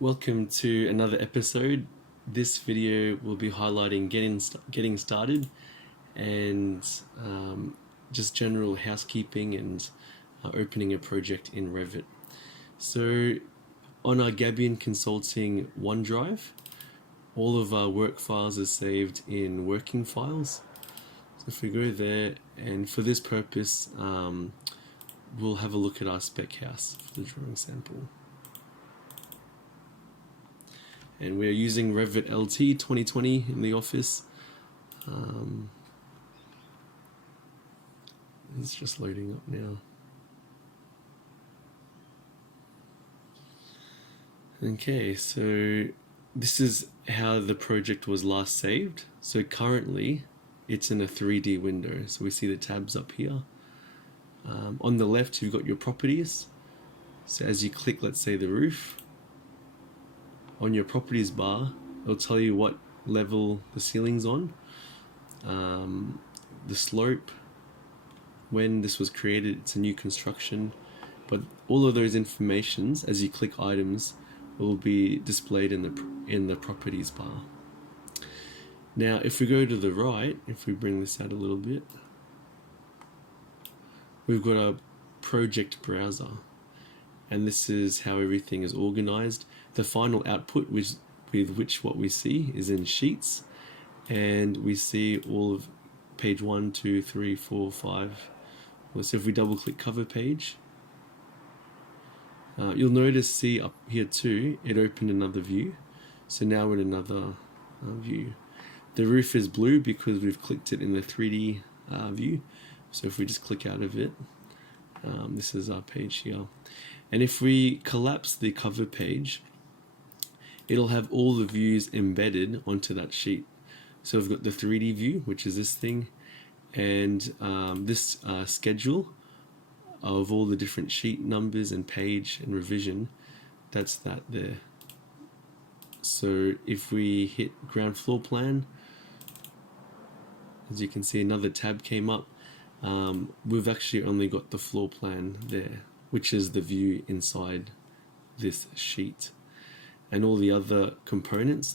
Welcome to another episode. This video will be highlighting getting started and just general housekeeping and opening a project in Revit. So on our Gabion Consulting OneDrive, all of our work files are saved in working files. So if we go there, and for this purpose, we'll have a look at our spec house for the drawing sample. And we are using Revit LT 2020 in the office. It's just loading up now. Okay, so this is how the project was last saved. So currently it's in a 3D window. So we see the tabs up here. On the left, you've got your properties. So as you click, let's say the roof, on your properties bar, it'll tell you what level the ceiling's on, the slope, when this was created, it's a new construction, but all of those informations, as you click items, will be displayed in the properties bar. Now, if we go to the right, if we bring this out a little bit, we've got a project browser. And this is how everything is organized. The final output with which what we see is in sheets, and we see all of page 1, 2, 3, 4, 5. So if we double click cover page, you'll notice, see up here too, it opened another view. So now we're in another view. The roof is blue because we've clicked it in the 3D view. So if we just click out of it, this is our page here. And if we collapse the cover page, it'll have all the views embedded onto that sheet. So we've got the 3D view, which is this thing, and this schedule of all the different sheet numbers and page and revision, that's that there. So if we hit ground floor plan, as you can see, another tab came up. We've actually only got the floor plan there, which is the view inside this sheet. And all the other components,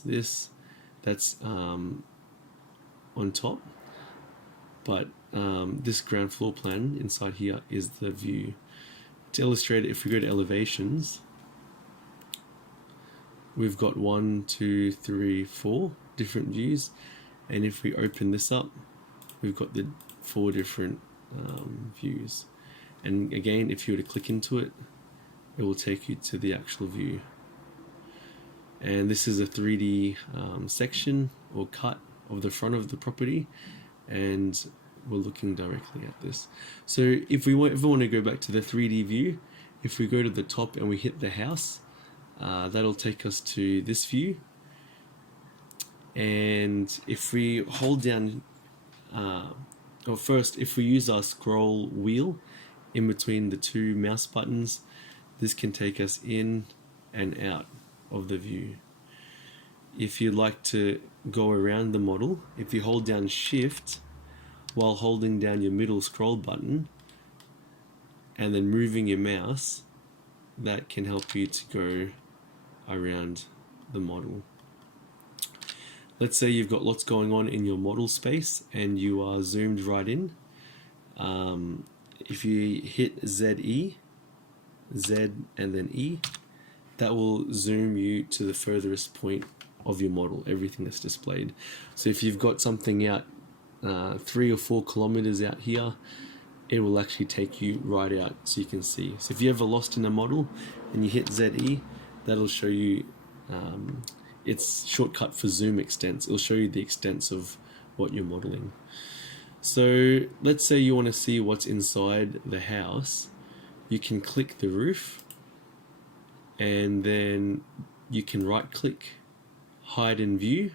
that's on top. But this ground floor plan inside here is the view. To illustrate it, if we go to elevations, we've got 1, 2, 3, 4 different views. And if we open this up, we've got the 4 different views. And again, if you were to click into it, it will take you to the actual view. And this is a 3D section or cut of the front of the property, and we're looking directly at this. So if we want to go back to the 3D view, if we go to the top and we hit the house, that'll take us to this view. And if we hold down, or first, if we use our scroll wheel in between the 2 mouse buttons, this can take us in and out of the view. If you'd like to go around the model, if you hold down Shift while holding down your middle scroll button and then moving your mouse, that can help you to go around the model. Let's say you've got lots going on in your model space and you are zoomed right in. If you hit Z and then E, that will zoom you to the furthest point of your model, everything that's displayed. So if you've got something out 3 or 4 kilometers out here, it will actually take you right out so you can see. So if you're ever lost in a model and you hit ZE, that'll show you, it's shortcut for zoom extents. It'll show you the extents of what you're modeling. So let's say you want to see what's inside the house. You can click the roof, and then you can right click, hide in view,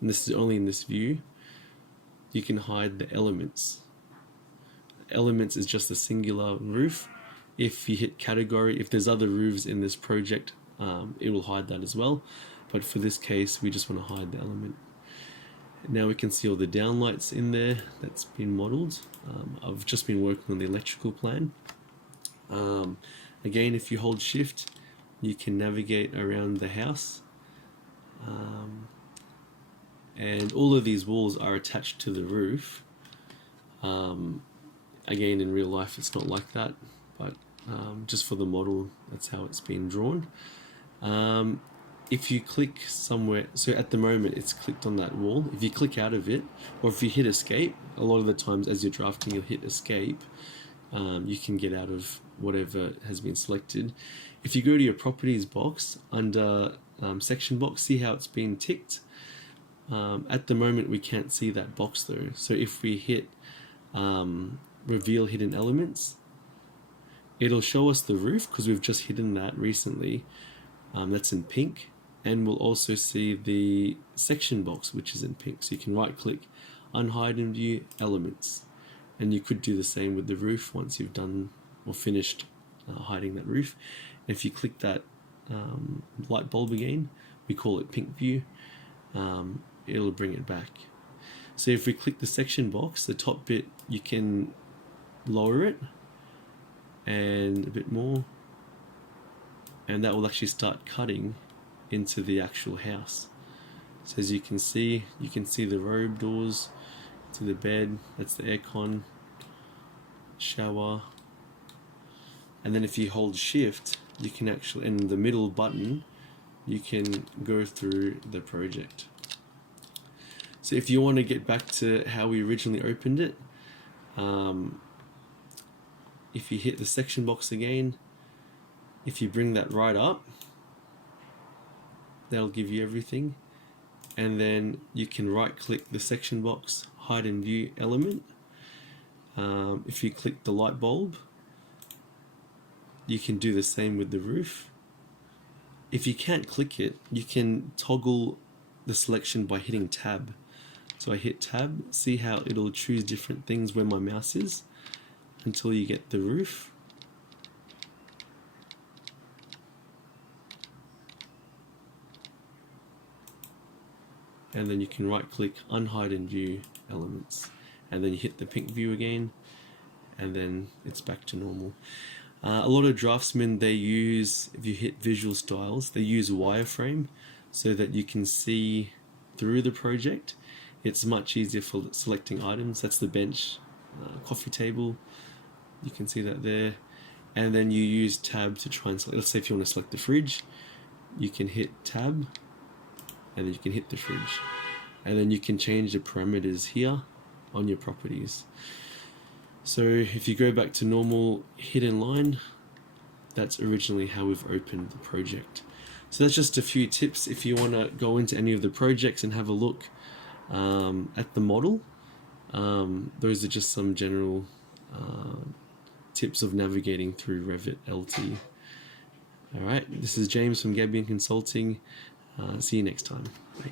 and this is only in this view. You can hide the elements. Elements is just a singular roof. If you hit category, if there's other roofs in this project, it will hide that as well. But for this case, we just want to hide the element. Now we can see all the downlights in there that's been modeled. I've just been working on the electrical plan. Again, if you hold Shift, you can navigate around the house. And all of these walls are attached to the roof. Again, in real life it's not like that, but just for the model, that's how it's been drawn. If you click somewhere, so at the moment it's clicked on that wall, if you click out of it, or if you hit escape, a lot of the times as you're drafting you'll hit escape, you can get out of whatever has been selected. If you go to your properties box under section box, see how it's been ticked. At the moment we can't see that box though, so if we hit reveal hidden elements, it'll show us the roof because we've just hidden that recently. That's in pink, and we'll also see the section box, which is in pink. So you can right click, unhide and view elements, and you could do the same with the roof once you've done or finished hiding that roof. If you click that light bulb again, we call it pink view, it'll bring it back. So if we click the section box, the top bit, you can lower it and a bit more, and that will actually start cutting into the actual house. So as you can see the robe doors to the bed, that's the aircon, shower, and then if you hold shift, you can actually, and the middle button, you can go through the project. So if you want to get back to how we originally opened it, if you hit the section box again, if you bring that right up, that'll give you everything, and then you can right click the section box, hide and view element. If you click the light bulb, you can do the same with the roof. If you can't click it, you can toggle the selection by hitting tab. So I hit tab, see how it'll choose different things where my mouse is until you get the roof. And then you can right click, unhide and view elements, and then you hit the pink view again, and then it's back to normal. A lot of draftsmen, they use, if you hit visual styles, they use wireframe so that you can see through the project. It's much easier for selecting items. That's the bench, coffee table, you can see that there. And then you use tab to try and select, let's say if you want to select the fridge, you can hit tab, and then you can hit the fridge. And then you can change the parameters here on your properties. So if you go back to normal hidden line, that's originally how we've opened the project. So that's just a few tips if you want to go into any of the projects and have a look at the model. Those are just some general tips of navigating through Revit LT. Alright, this is James from Gabion Consulting. See you next time. Bye.